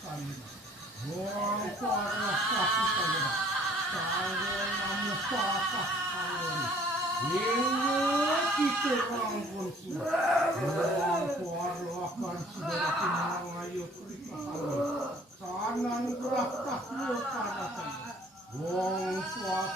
salina. Wong para kapitana. Sawo namu papa alori. Ini kita orang pun sudah. Wong para akan sudah mengayu krika alori. Kanan gerak tak pada saya. Wong suat